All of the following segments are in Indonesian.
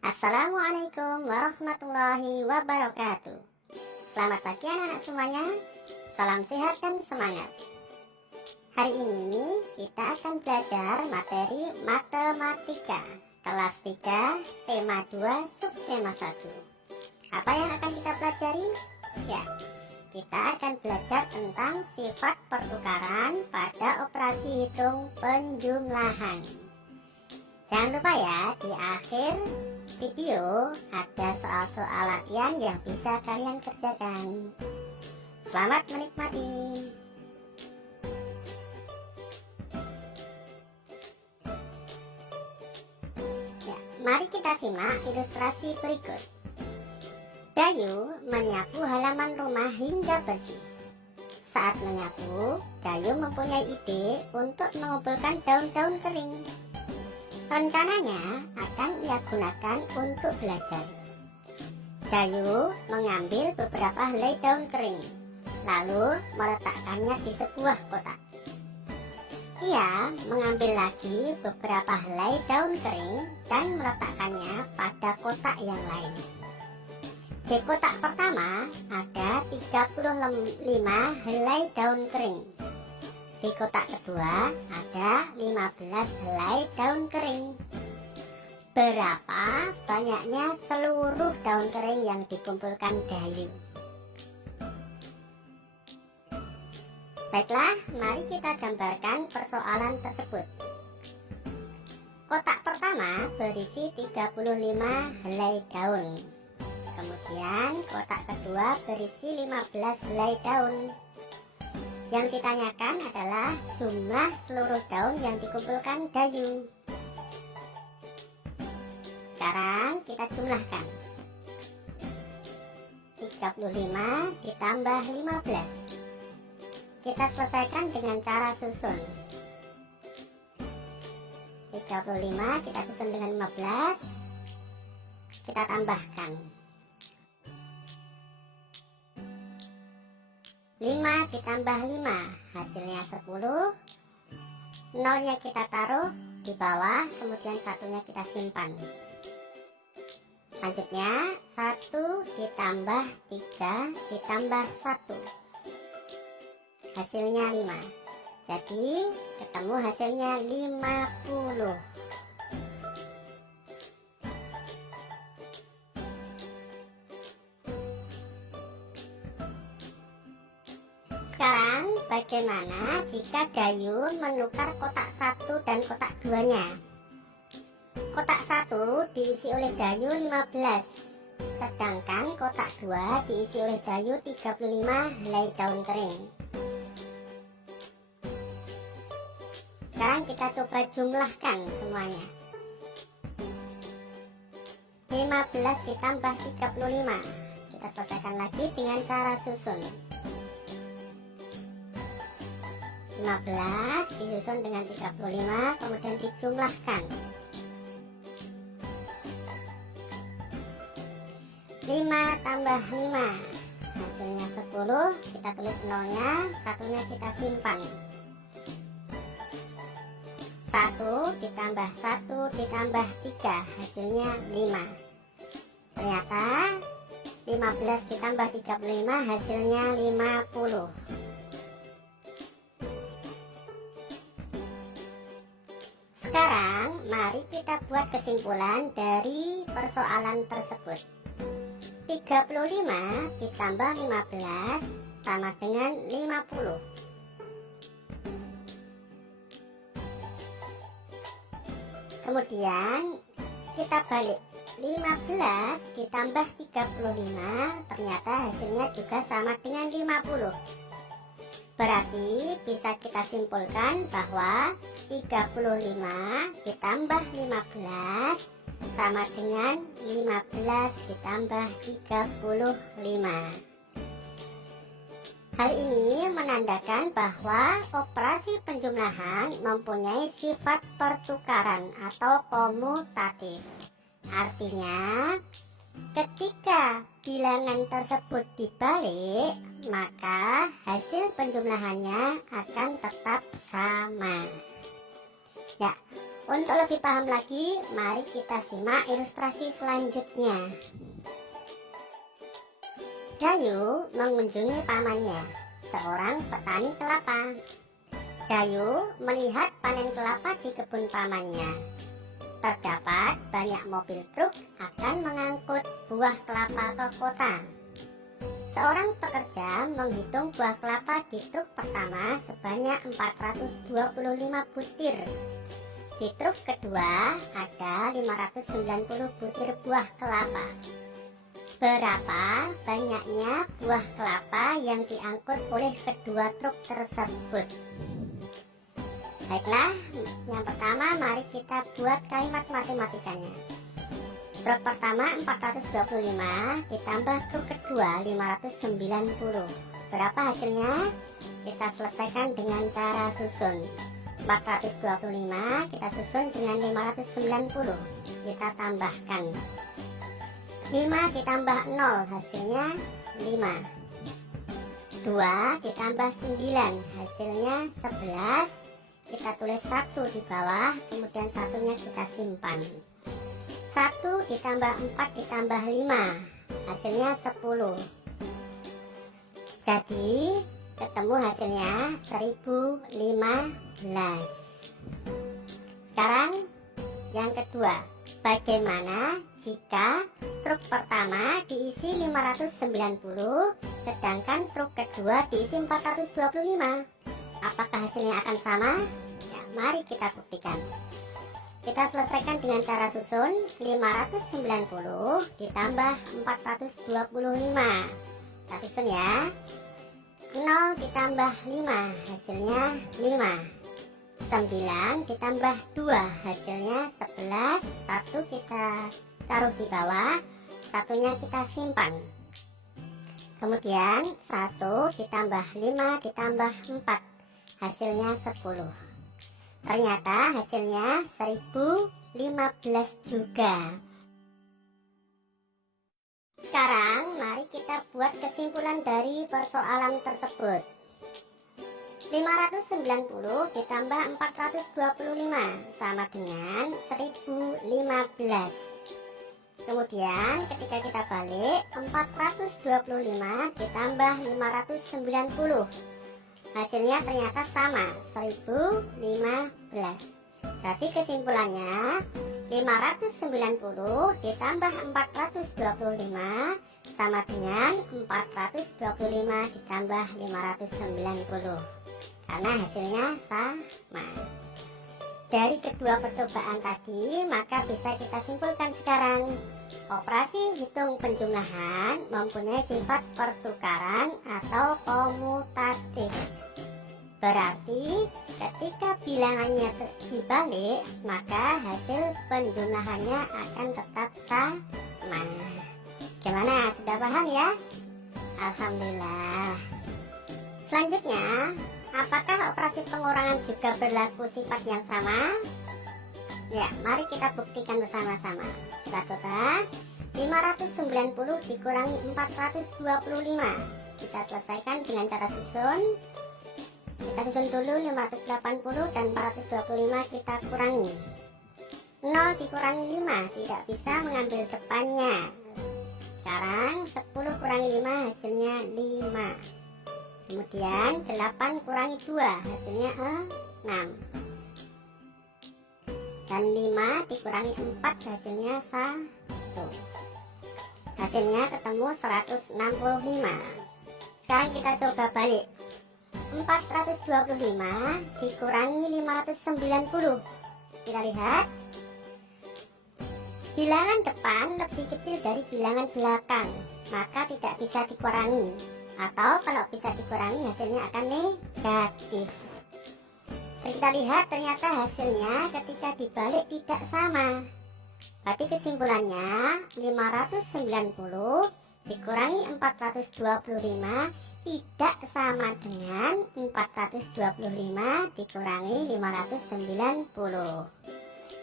Assalamualaikum warahmatullahi wabarakatuh. Selamat pagi anak-anak semuanya. Salam sehat dan semangat. Hari ini kita akan belajar materi matematika kelas 3 tema 2 subtema 1. Apa yang akan kita pelajari? Ya, kita akan belajar tentang sifat pertukaran pada operasi hitung penjumlahan. Jangan lupa ya, di akhir video ada soal-soal latihan yang bisa kalian kerjakan. Selamat menikmati. Ya, mari kita simak ilustrasi berikut. Dayu menyapu halaman rumah hingga bersih. Saat menyapu, Dayu mempunyai ide untuk mengumpulkan daun-daun kering. Rencananya akan ia gunakan untuk belajar. Dayu mengambil beberapa helai daun kering, lalu meletakkannya di sebuah kotak. Ia mengambil lagi beberapa helai daun kering dan meletakkannya pada kotak yang lain. Di kotak pertama ada 35 helai daun kering. Di kotak kedua ada 15 helai daun kering. Berapa banyaknya seluruh daun kering yang dikumpulkan Dayu? Baiklah, mari kita gambarkan persoalan tersebut. Kotak pertama berisi 35 helai daun. Kemudian kotak kedua berisi 15 helai daun. Yang ditanyakan adalah jumlah seluruh daun yang dikumpulkan Dayu. Sekarang kita jumlahkan. 35 ditambah 15. Kita selesaikan dengan cara susun. 35 kita susun dengan 15. Kita tambahkan. 5 ditambah 5 hasilnya 10. Nolnya kita taruh di bawah, kemudian satunya kita simpan. Selanjutnya 1 ditambah 3 ditambah 1 hasilnya 5. Jadi ketemu hasilnya 50. Sekarang bagaimana jika Dayu menukar kotak 1 dan kotak 2-nya? Kotak 1 diisi oleh Dayu 15, sedangkan kotak 2 diisi oleh Dayu 35 helai daun kering. Sekarang kita coba jumlahkan semuanya. 15 ditambah 35. Kita selesaikan lagi dengan cara susun. 15 disusun dengan 35, kemudian dijumlahkan. 5 tambah 5 hasilnya 10. Kita tulis nolnya, satunya kita simpan. 1 ditambah 1 ditambah 3 hasilnya 5. Ternyata 15 ditambah 35 hasilnya 50. Sekarang mari kita buat kesimpulan dari persoalan tersebut. 35 ditambah 15 sama dengan 50. Kemudian kita balik. 15 ditambah 35 ternyata hasilnya juga sama dengan 50. Berarti bisa kita simpulkan bahwa 35 ditambah 15 sama dengan 15 ditambah 35. Hal ini menandakan bahwa operasi penjumlahan mempunyai sifat pertukaran atau komutatif. Artinya, ketika bilangan tersebut dibalik, maka hasil penjumlahannya akan tetap sama. Ya, Untuk lebih paham lagi, mari kita simak ilustrasi selanjutnya. Dayu mengunjungi pamannya, seorang petani kelapa. Dayu melihat panen kelapa di kebun pamannya. Terdapat banyak mobil truk akan mengangkut buah kelapa ke kota. Seorang pekerja menghitung buah kelapa di truk pertama sebanyak 425 butir. Di truk kedua ada 590 butir buah kelapa. Berapa banyaknya buah kelapa yang diangkut oleh kedua truk tersebut? Baiklah, yang pertama mari kita buat kalimat matematikanya. Truk pertama 425 ditambah truk kedua 590. Berapa hasilnya? Kita selesaikan dengan cara susun. 425 kita susun dengan 590. Kita tambahkan. 5 ditambah 0 hasilnya 5. 2 ditambah 9 hasilnya 11. Kita tulis 1 di bawah, kemudian satunya kita simpan. 1 ditambah 4 ditambah 5 hasilnya 10. Jadi ketemu hasilnya 1015. Sekarang yang kedua, bagaimana jika truk pertama diisi 590 sedangkan truk kedua diisi 425? Apakah hasilnya akan sama? Ya, mari kita buktikan. Kita selesaikan dengan cara susun. 590 ditambah 425. Kita susun ya. 0 ditambah 5 hasilnya 5. 9 ditambah 2 hasilnya 11. 1 kita taruh di bawah, satunya kita simpan. Kemudian 1 ditambah 5 ditambah 4 hasilnya 10. Ternyata hasilnya 1015 juga. Sekarang mari kita buat kesimpulan dari persoalan tersebut. 590 ditambah 425 sama dengan 1015. Kemudian ketika kita balik, 425 ditambah 590 hasilnya ternyata sama, 1015. Berarti kesimpulannya 590 ditambah 425 sama dengan 425 ditambah 590, karena hasilnya sama. Dari kedua percobaan tadi, maka bisa kita simpulkan sekarang. Operasi hitung penjumlahan mempunyai sifat pertukaran atau komutatif. Berarti ketika bilangannya dibalik, maka hasil penjumlahannya akan tetap sama. Gimana? Sudah paham ya? Alhamdulillah. Selanjutnya, apakah operasi pengurangan juga berlaku sifat yang sama? Ya, mari kita buktikan bersama-sama. Kita coba. 590 dikurangi 425. Kita selesaikan dengan cara susun. Kita susun dulu 580 dan 425 kita kurangi. 0 dikurangi 5 tidak bisa mengambil depannya. Sekarang 10 kurangi 5 hasilnya 5. Kemudian 8 kurangi 2 hasilnya 6. Dan 5 dikurangi 4 hasilnya 1. Hasilnya ketemu 165. Sekarang kita coba balik. 425 dikurangi 590. Kita lihat. Bilangan depan lebih kecil dari bilangan belakang, maka tidak bisa dikurangi. Atau kalau bisa dikurangi hasilnya akan negatif. Kita lihat ternyata hasilnya ketika dibalik tidak sama. Berarti kesimpulannya 590 dikurangi 425 tidak sama dengan 425 dikurangi 590.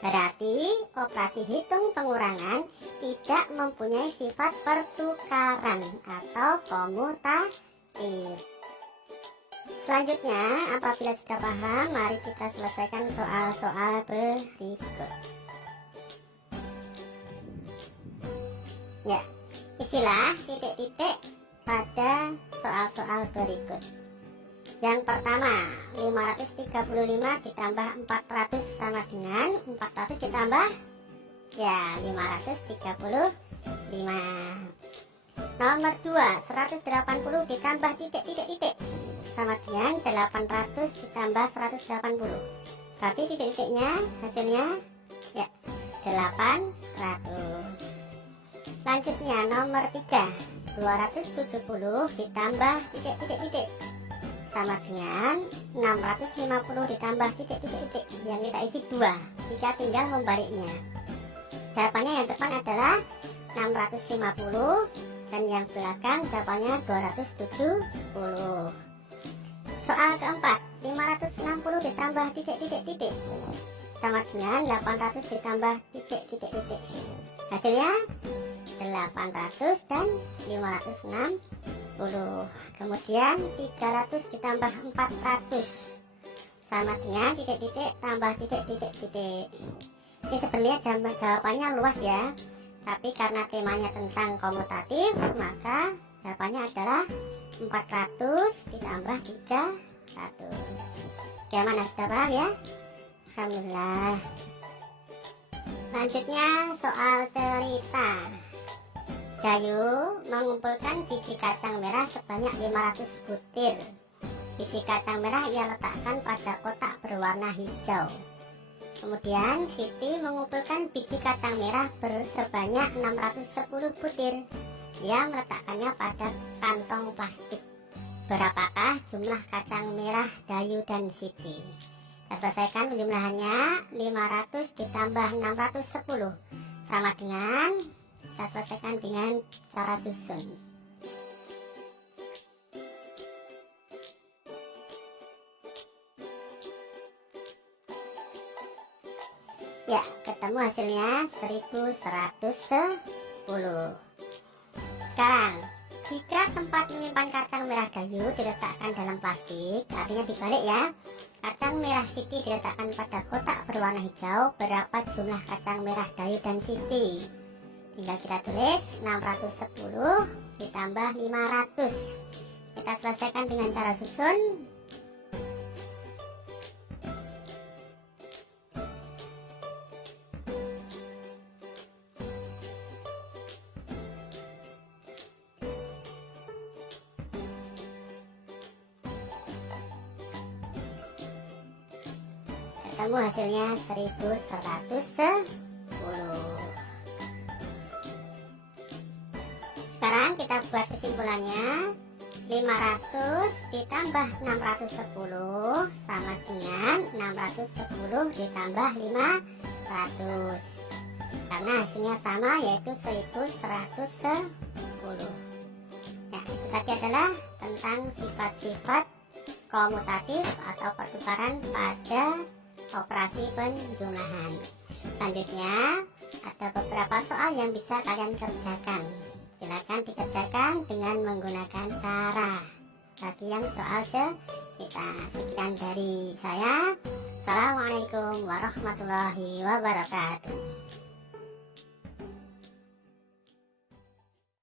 Berarti operasi hitung pengurangan tidak mempunyai sifat pertukaran atau komutatif. Selanjutnya, apabila sudah paham, mari kita selesaikan soal-soal berikut. Ya, isilah titik-titik pada soal-soal berikut. Yang pertama, 535 ditambah 400 sama dengan 400 ditambah 535. Nomor 2, 180 ditambah titik-titik sama dengan 800 ditambah 180. Berarti titik-titiknya hasilnya 800. Selanjutnya nomor 3, 270 ditambah titik-titik sama dengan 650 ditambah titik-titik yang kita isi 2. Jika tinggal membaliknya, jawabannya yang depan adalah 650 dan yang belakang jawabannya 270. Soal keempat, 560 ditambah titik-titik sama dengan 800 ditambah titik-titik. Hasilnya 800 dan 560. Kemudian 300 ditambah 400 sama dengan titik-titik tambah titik-titik. Ini sebenarnya jawabannya luas ya, tapi karena temanya tentang komutatif, maka jawabannya adalah 400 ditambah 300. Bagaimana, sudah paham ya? Alhamdulillah. Selanjutnya soal cerita. Jayu mengumpulkan biji kacang merah sebanyak 500 butir. Biji kacang merah ia letakkan pada kotak berwarna hijau. Kemudian Siti mengumpulkan biji kacang merah sebanyak 610 butir. Ia meletakkannya pada kantong plastik. Berapakah jumlah kacang merah Dayu dan Siti? Kita selesaikan penjumlahannya. 500 ditambah 610 sama dengan, kita selesaikan dengan cara susun. Ya, ketemu hasilnya 1110. Sekarang, jika tempat menyimpan kacang merah Dayu diletakkan dalam plastik, artinya dibalik ya. Kacang merah Siti diletakkan pada kotak berwarna hijau. Berapa jumlah kacang merah Dayu dan Siti? Tinggal kita tulis 610 ditambah 500. Kita selesaikan dengan cara susun. Ketemu hasilnya 1110. Sekarang kita buat kesimpulannya. 500 ditambah 610 sama dengan 610 ditambah 500. Karena hasilnya sama, yaitu 1110. Nah, itu tadi adalah tentang sifat-sifat komutatif atau pertukaran pada operasi penjumlahan. Selanjutnya ada beberapa soal yang bisa kalian kerjakan. Silakan dikerjakan dengan menggunakan cara. Bagi yang soal kita, sekian dari saya. Assalamualaikum warahmatullahi wabarakatuh.